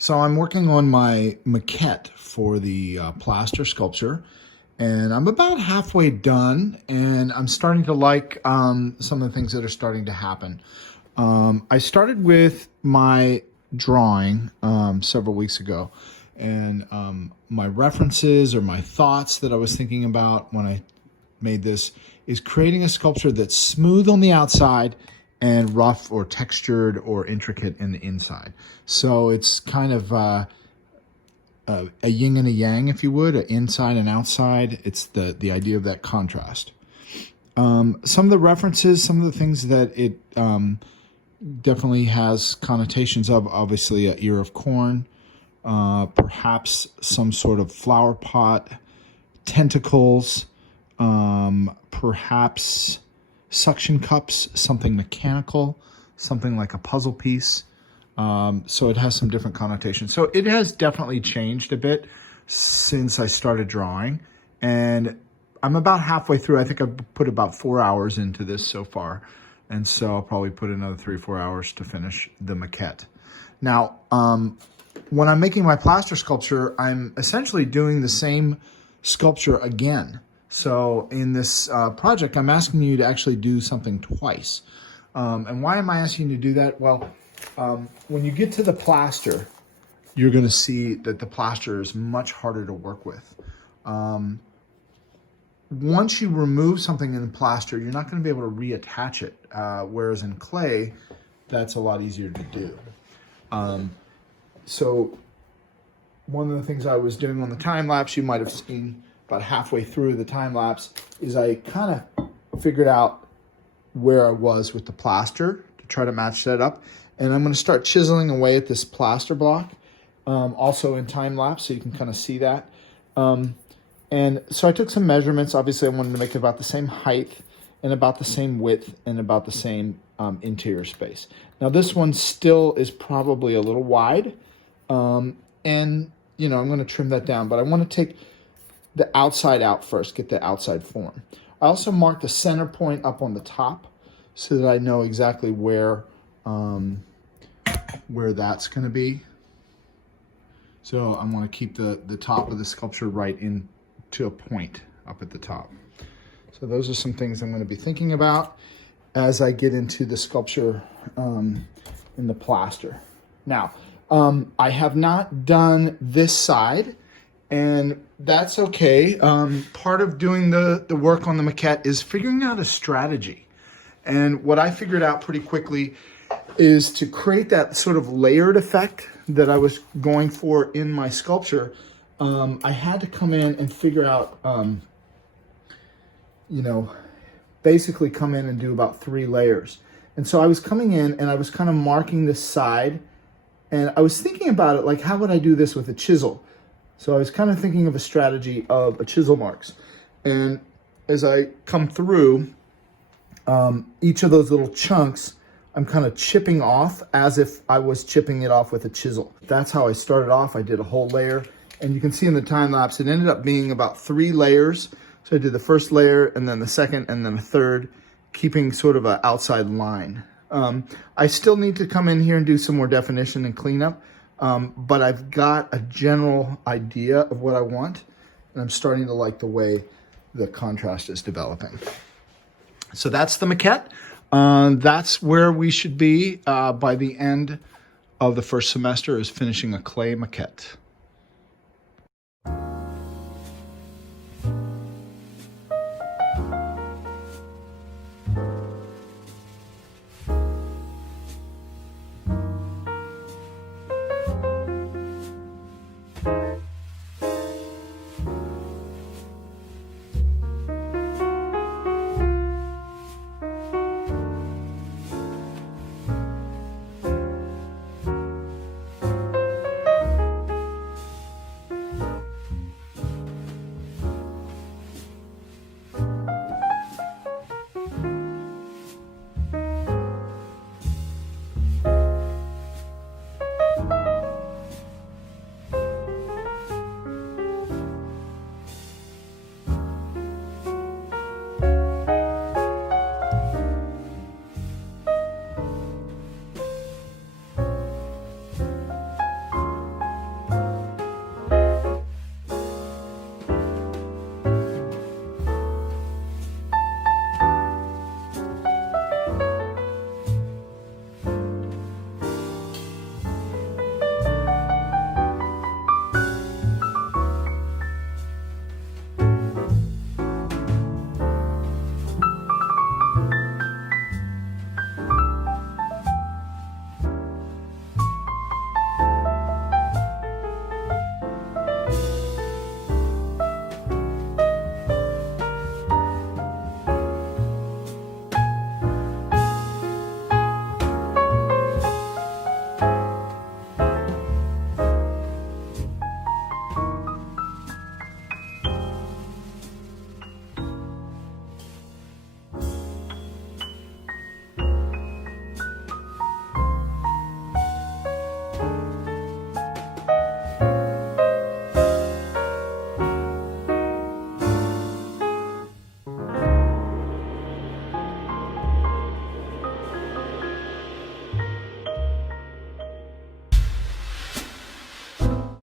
So I'm working on my maquette for the plaster sculpture, and I'm about halfway done, and I'm starting to like some of the things that are starting to happen. I started with my drawing several weeks ago, and my references or my thoughts that I was thinking about when I made this is creating a sculpture that's smooth on the outside and rough or textured or intricate in the inside. So it's kind of a yin and a yang, if you would, an inside and outside. It's the idea of that contrast. Some of the references, some of the things that it definitely has connotations of, obviously an ear of corn, perhaps some sort of flower pot, tentacles, perhaps suction cups, something mechanical, something like a puzzle piece. So it has some different connotations. So it has definitely changed a bit since I started drawing. And I'm about halfway through. I think I've put about 4 hours into this so far. And so I'll probably put another 3 or 4 hours to finish the maquette. Now, when I'm making my plaster sculpture, I'm essentially doing the same sculpture again. So in this project, I'm asking you to actually do something twice. And why am I asking you to do that? Well, when you get to the plaster, you're going to see that the plaster is much harder to work with. Once you remove something in the plaster, you're not going to be able to reattach it. Whereas in clay, that's a lot easier to do. So one of the things I was doing on the time lapse, you might have seen about halfway through the time lapse, is I kind of figured out where I was with the plaster to try to match that up. And I'm going to start chiseling away at this plaster block, also in time lapse, so you can kind of see that. And so I took some measurements. Obviously, I wanted to make it about the same height and about the same width and about the same interior space. Now, this one still is probably a little wide. And, you know, I'm going to trim that down. But I want to take the outside out first, get the outside form. I also marked the center point up on the top so that I know exactly where that's going to be. So I want to keep the top of the sculpture right into a point up at the top. So those are some things I'm going to be thinking about as I get into the sculpture in the plaster. Now, I have not done this side, and that's okay. Part of doing the work on the maquette is figuring out a strategy. And what I figured out pretty quickly is to create that sort of layered effect that I was going for in my sculpture. I had to come in and figure out, you know, basically come in and do about 3 layers. And so I was coming in and I was kind of marking this side, and I was thinking about it like, how would I do this with a chisel? So I was kind of thinking of a strategy of a chisel marks. And as I come through each of those little chunks, I'm kind of chipping off as if I was chipping it off with a chisel. That's how I started off. I did a whole layer. And you can see in the time lapse, it ended up being about 3 layers. So I did the first layer and then the second and then the third, keeping sort of an outside line. I still need to come in here and do some more definition and cleanup. But I've got a general idea of what I want, and I'm starting to like the way the contrast is developing. So that's the maquette. That's where we should be by the end of the first semester, is finishing a clay maquette.